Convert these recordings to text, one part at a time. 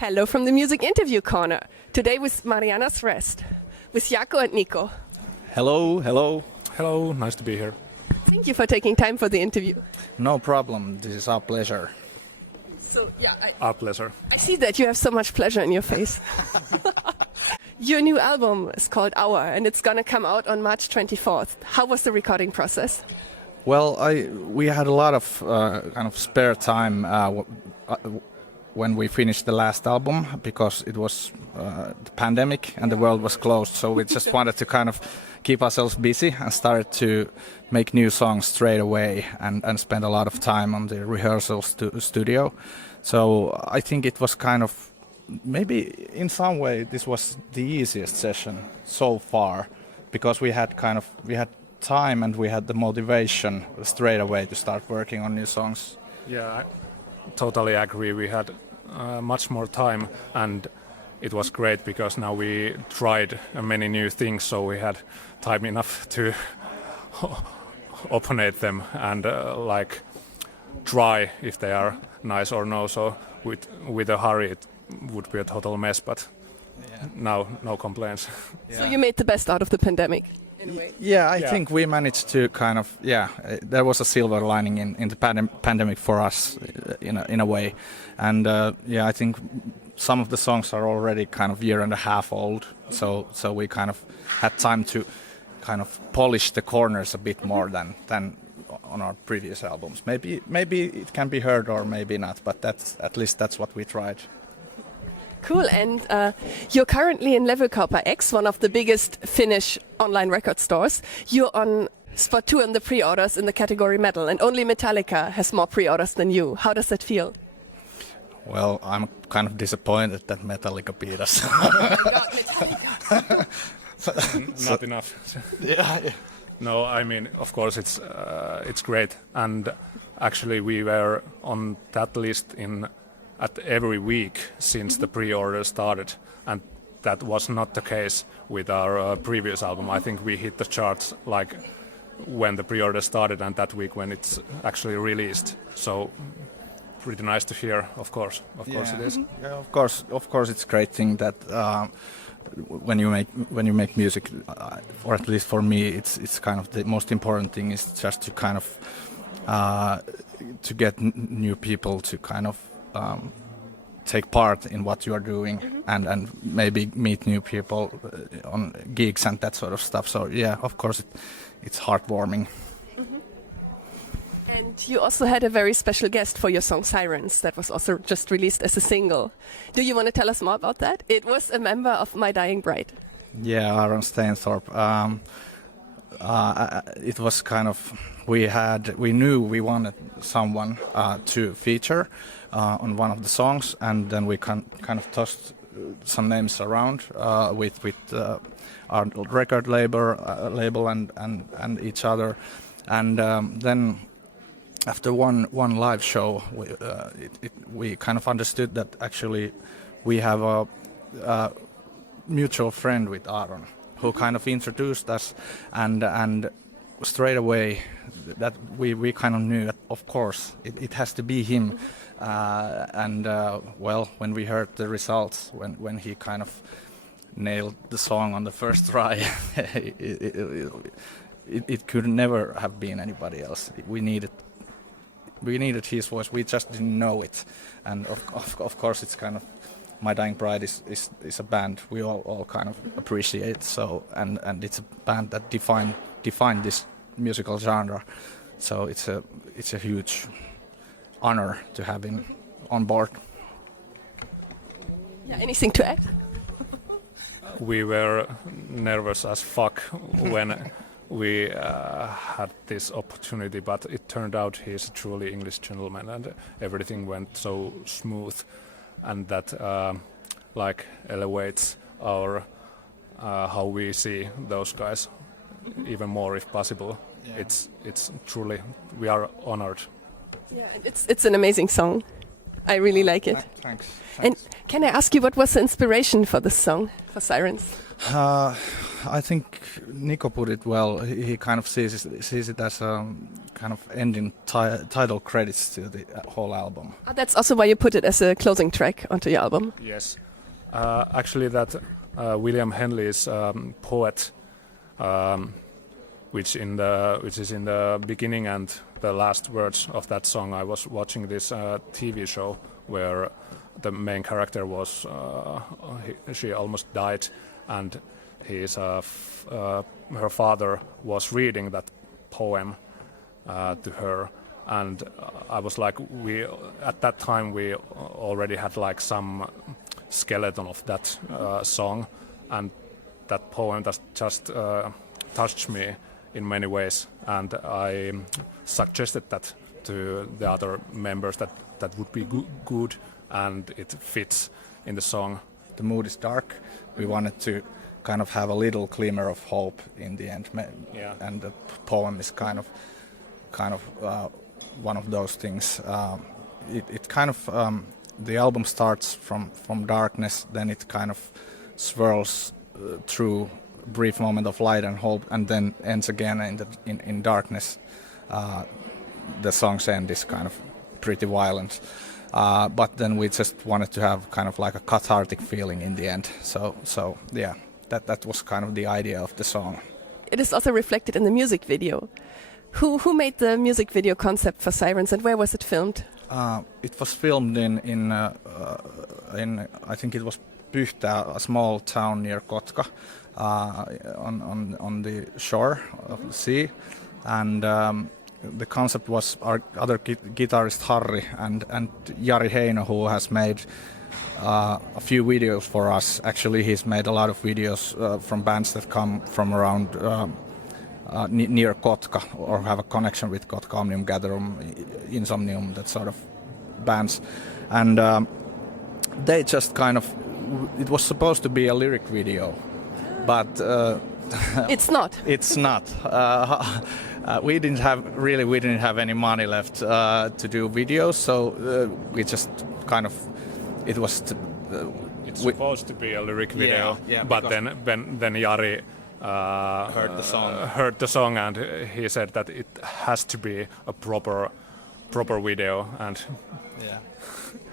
Hello from the Music Interview Corner. Today with Mariana's Rest, with Jaakko and Niko. Hello, hello. Hello, nice to be here. Thank you for taking time for the interview. No problem, this is our pleasure. So, yeah, Our pleasure. I see that you have so much pleasure in your face. Your new album is called Auer, and it's gonna come out on March 24th. How was the recording process? Well, we had a lot of kind of spare time when we finished the last album because it was the pandemic and the world was closed, so we just wanted to kind of keep ourselves busy and started to make new songs straight away and spend a lot of time on the rehearsal studio. So I think it was kind of, maybe in some way this was the easiest session so far because we had time and we had the motivation straight away to start working on new songs. Yeah, I totally agree. We had much more time and it was great because now we tried many new things, so we had time enough to opinate them and try if they are nice or no. So with a hurry it would be a total mess, but now no complaints. Yeah. So you made the best out of the pandemic. Yeah, I think we managed to there was a silver lining in the pandemic for us in a way. And I think some of the songs are already kind of year and a half old. So we kind of had time to kind of polish the corners a bit more than on our previous albums. Maybe it can be heard or maybe not, but that's what we tried. Cool, and you're currently in Levykauppa X, one of the biggest Finnish online record stores. You're on spot 2 in the pre-orders in the category metal, and only Metallica has more pre-orders than you. How does that feel? Well, I'm kind of disappointed that Metallica beat us. Not enough. Yeah. No, I mean, of course it's great, and actually we were on that list at every week since the pre-order started, and that was not the case with our previous album. I think we hit the charts like when the pre-order started and that week when it's actually released. So pretty nice to hear, of course it is. Yeah, of course it's a great thing that when you make music, or at least for me, it's kind of the most important thing is just to kind of to get new people to kind of take part in what you are doing and maybe meet new people on gigs and that sort of stuff. So yeah, of course it's heartwarming. And you also had a very special guest for your song Sirens that was also just released as a single. Do you want to tell us more about that? It was a member of My Dying Bride. Yeah, Aaron Stainthorpe. It was kind of, we knew we wanted someone to feature on one of the songs, and then we kind of tossed some names around with our record label and each other, and then after one live show we kind of understood that actually we have a mutual friend with Aaron who kind of introduced us, and straight away that we kind of knew that of course it has to be him. Well, when we heard the results, when he kind of nailed the song on the first try, it could never have been anybody else. We needed his voice. We just didn't know it, and of course it's kind of, My Dying Bride is a band we all kind of appreciate. So and it's a band that defined this musical genre. So it's a huge honor to have him on board. Yeah, anything to add? We were nervous as fuck when we had this opportunity, but it turned out he's a truly English gentleman and everything went so smooth, and that elevates our how we see those guys even more if possible. Yeah. It's truly, we are honored. Yeah, and it's an amazing song. I really like it. Thanks. And can I ask you what was the inspiration for this song, for Sirens? I think Niko put it well. He kind of sees it as a kind of ending title credits to the whole album. That's also why you put it as a closing track onto your album. Yes. Actually, that William Henley's poet, which is in the beginning and the last words of that song. I was watching this TV show where the main character was she almost died, and her father was reading that poem to her, and I was like, at that time we already had like some skeleton of that song, and that poem just touched me in many ways, and I suggested that to the other members that would be good, and it fits in the song. The mood is dark. We wanted to kind of have a little glimmer of hope in the end, and the poem is kind of one of those things. It kind of the album starts from darkness, then it kind of swirls through a brief moment of light and hope, and then ends again in darkness. The song's end is kind of pretty violent, but then we just wanted to have kind of like a cathartic feeling in the end. So yeah, that was kind of the idea of the song. It is also reflected in the music video. Who made the music video concept for Sirens, and where was it filmed? It was filmed in I think it was Pyhtää, a small town near Kotka, on the shore of the sea, and the concept was our other guitarist Harri and Jari Heino, who has made a few videos for us. Actually, he's made a lot of videos from bands that come from around near Kotka or have a connection with Kotka, Omnium Gatherum, Insomnium, that sort of bands. And they just kind of, it was supposed to be a lyric video, but it's not. It's not. We didn't have any money left to do videos, so we just kind of, it was. It's supposed to be a lyric video, but then Jari heard the song, and he said that it has to be a proper video, and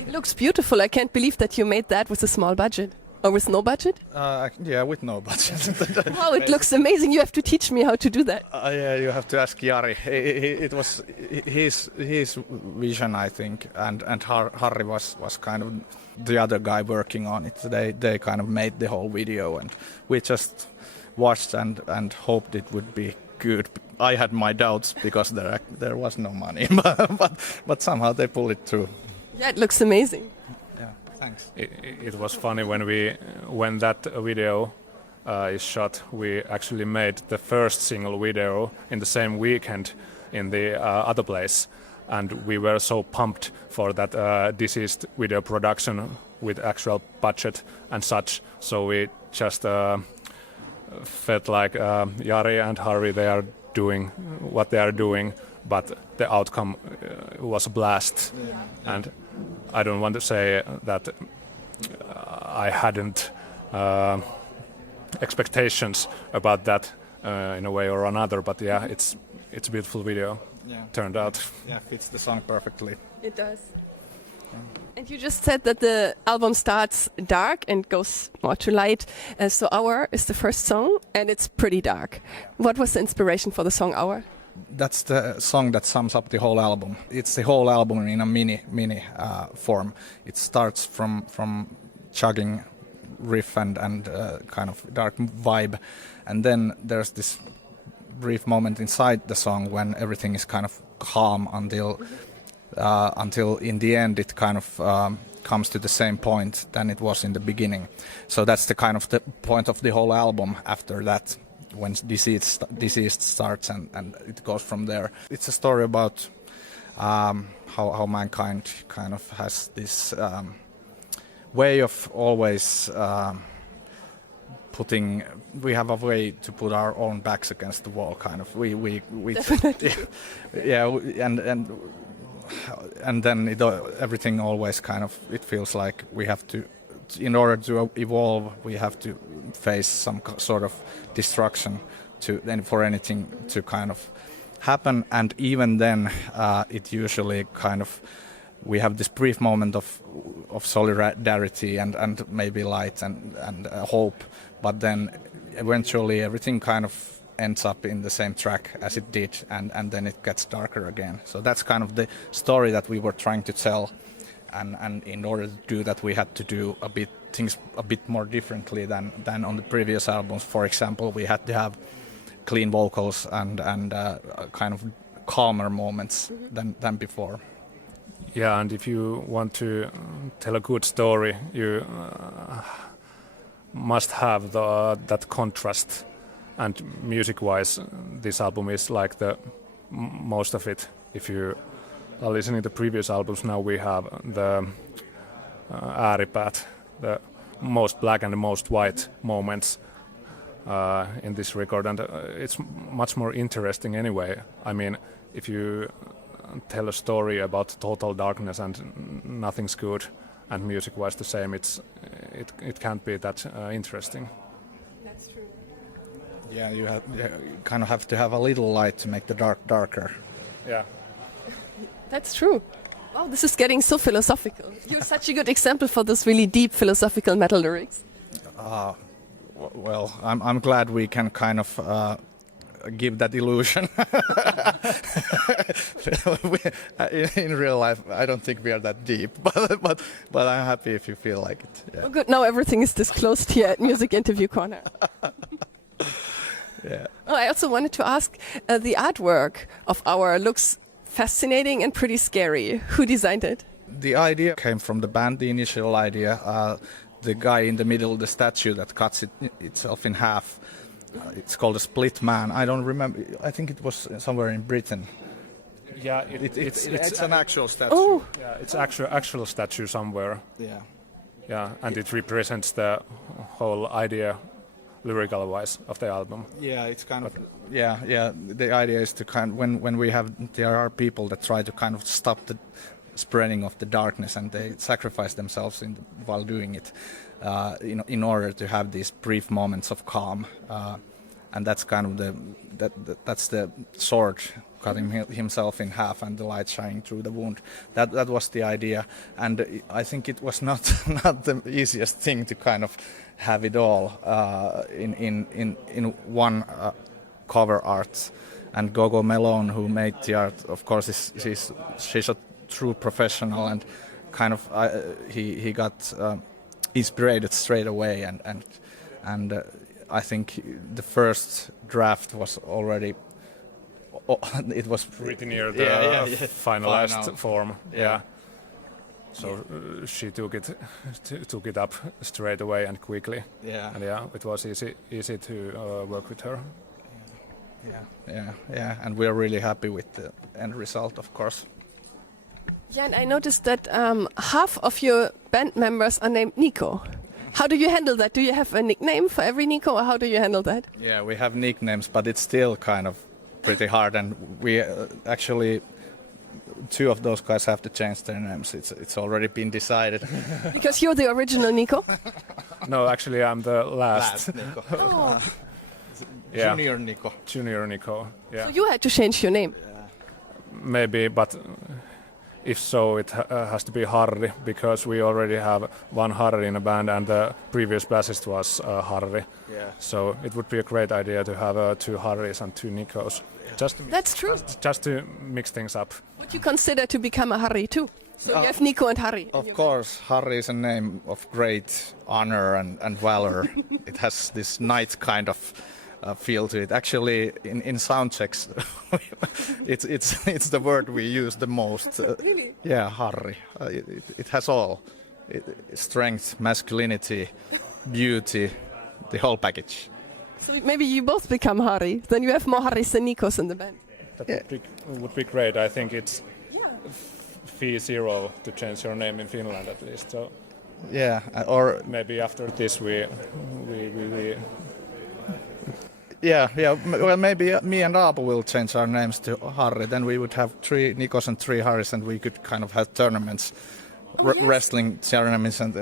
it looks beautiful. I can't believe that you made that with a small budget. Or with no budget? With no budget. Wow, it looks amazing. You have to teach me how to do that. Yeah, you have to ask Jari. It was his vision, I think, and Harri was kind of the other guy working on it. They kind of made the whole video, and we just watched and hoped it would be good. I had my doubts because there was no money, but somehow they pulled it through. Yeah, it looks amazing. Thanks. It was funny when that video is shot. We actually made the first single video in the same weekend in the other place, and we were so pumped for that deceased video production with actual budget and such. So we just felt like Jari and Harri, they are doing what they are doing, but the outcome was a blast. And I don't want to say that I hadn't expectations about that in a way or another, but yeah, it's a beautiful video. Turned out. Yeah, fits the song perfectly. It does. And you just said that the album starts dark and goes more to light. So Auer is the first song, and it's pretty dark. What was the inspiration for the song Auer? That's the song that sums up the whole album. It's the whole album in a mini form. It starts from chugging riff and kind of dark vibe, and then there's this brief moment inside the song when everything is kind of calm until in the end it kind of comes to the same point than it was in the beginning. So that's the kind of the point of the whole album after that, when Deceased starts and it goes from there. It's a story about how mankind kind of has this way of always we have a way to put our own backs against the wall, kind of. We Definitely. yeah, and and then everything always kind of, it feels like we have to, in order to evolve, we have to face some sort of destruction for anything to kind of happen. And even then, it usually kind of, we have this brief moment of solidarity and maybe light and hope, but then eventually everything kind of ends up in the same track as it did, and then it gets darker again. So that's kind of the story that we were trying to tell, and in order to do that we had to do things a bit more differently than on the previous albums. For example, we had to have clean vocals and kind of calmer moments than before. Yeah, and if you want to tell a good story, you must have that contrast. And music-wise, this album is like the most of it. If you are listening to previous albums, now we have the ääripäät, the most black and the most white moments in this record, and it's much more interesting anyway. I mean, if you tell a story about total darkness and nothing's good, and music-wise the same, it can't be that interesting. That's true. Yeah, you kind of have to have a little light to make the dark darker. Yeah. That's true. Wow, this is getting so philosophical. You're such a good example for this really deep philosophical metal lyrics. Well, I'm glad we can kind of give that illusion. In real life, I don't think we are that deep, but I'm happy if you feel like it. Yeah. Oh, good. Now everything is disclosed here at Music Interview Corner. Yeah. Oh, I also wanted to ask, the artwork of Auer looks fascinating and pretty scary. Who designed it? The idea came from the band, the initial idea. The guy in the middle, the statue that cuts itself in half, it's called a split man. I don't remember, I think it was somewhere in Britain. Yeah, it's an actual statue. Oh, yeah, it's actual statue somewhere. Yeah. Yeah, and it represents the whole idea, lyrical wise, of the album. Yeah, it's kind of, yeah. The idea is to there are people that try to kind of stop the spreading of the darkness, and they sacrifice themselves while doing it, in order to have these brief moments of calm, and that's kind of that's the sword cutting himself in half and the light shining through the wound. That was the idea, and I think it was not the easiest thing to kind of have it all in one cover art. And Gogo Melon, who made the art, of course, she's a true professional, and kind of he got inspired straight away, and I think the first draft was already it was pretty near the finalized form. Yeah. So she took it up straight away and quickly. Yeah. And yeah, it was easy to work with her. Yeah, and we're really happy with the end result, of course. yeah, and I noticed that half of your band members are named Niko. How do you handle that? Do you have a nickname for every Niko, or how do you handle that? Yeah, we have nicknames, but it's still kind of pretty hard, and we actually, two of those guys have to change their names. It's already been decided. Because you're the original Niko. No, actually, I'm the last. Niko. Oh. Yeah. Junior Niko. Junior Niko. Yeah. So you had to change your name. Maybe, but if so, it has to be Harri, because we already have one Harri in a band, and the previous bassist was Harri. Yeah. So it would be a great idea to have two Harris and two Nikos. That's true. Just to mix things up. Would you consider to become a Harri too? So you have Niko and Harri. Of course, Harri is a name of great honor and valor. It has this knight kind of feel to it. Actually, in sound checks, it's the word we use the most. Really? Yeah, Harri. It has all. Strength, masculinity, beauty, the whole package. So maybe you both become Harri. Then you have more Harris than Nikos in the band. That would be great. I think it's fee zero to change your name in Finland, at least. So yeah, or maybe after this we Yeah. Well, maybe me and Aapo will change our names to Harry. Then we would have 3 Nikos and 3 Harrys, and we could kind of have tournaments, wrestling tournaments, and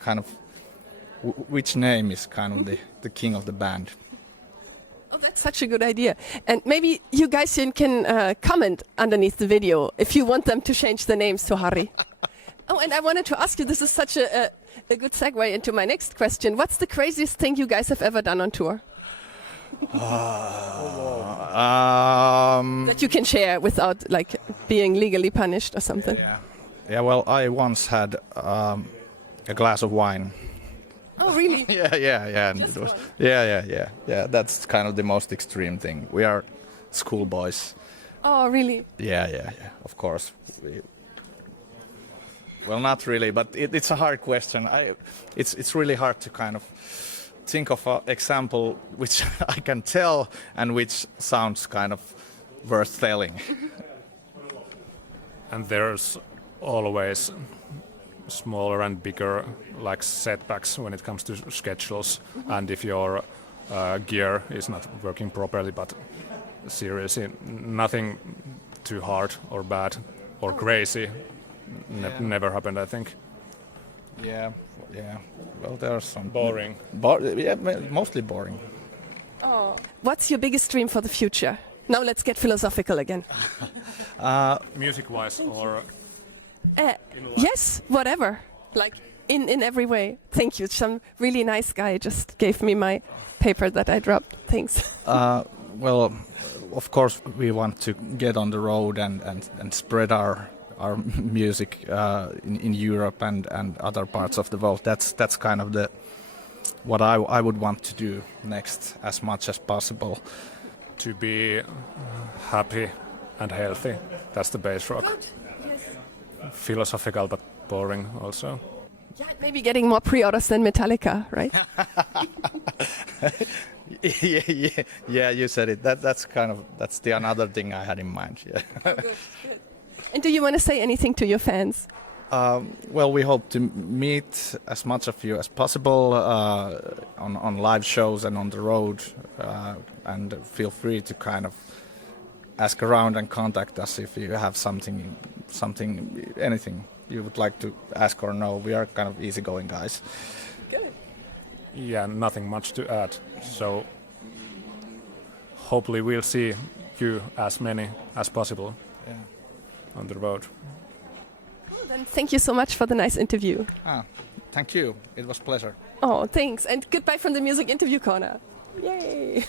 kind of which name is kind of the king of the band. Oh, that's such a good idea. And maybe you guys can comment underneath the video if you want them to change the names to Harry. Oh, and I wanted to ask you, this is such a good segue into my next question. What's the craziest thing you guys have ever done on tour? That you can share without like being legally punished or something. Yeah. Well, I once had a glass of wine. Oh, really? Yeah. And it was, yeah. That's kind of the most extreme thing. We are schoolboys. Oh, really? Yeah. Of course. Well, not really, but it's a hard question. It's really hard to kind of think of an example which I can tell and which sounds kind of worth telling. And there's always smaller and bigger like setbacks when it comes to schedules, and if your gear is not working properly. But seriously, nothing too hard or bad or crazy. Never happened, I think. Yeah. Well, there are some Boring. Mostly boring. Oh. What's your biggest dream for the future? Now let's get philosophical again. Music-wise or Yes, whatever. Like in every way. Thank you. Some really nice guy just gave me my paper that I dropped. Thanks. Well, of course, we want to get on the road and spread our music in Europe and other parts of the world. That's kind of what I would want to do next, as much as possible. to be happy and healthy. That's the base rock. Good. Yes. Philosophical but boring also. Yeah, maybe getting more pre-orders than Metallica, right? Yeah, you said it. That's the another thing I had in mind. Yeah. Good. And do you want to say anything to your fans? Well, we hope to meet as much of you as possible on live shows and on the road, and feel free to kind of ask around and contact us if you have anything you would like to ask or know. We are kind of easygoing guys. Good. Yeah, nothing much to add. So hopefully we'll see you as many as possible on the road. Well, then thank you so much for the nice interview. Thank you. It was a pleasure. Oh, thanks. And goodbye from the Music Interview Corner. Yay!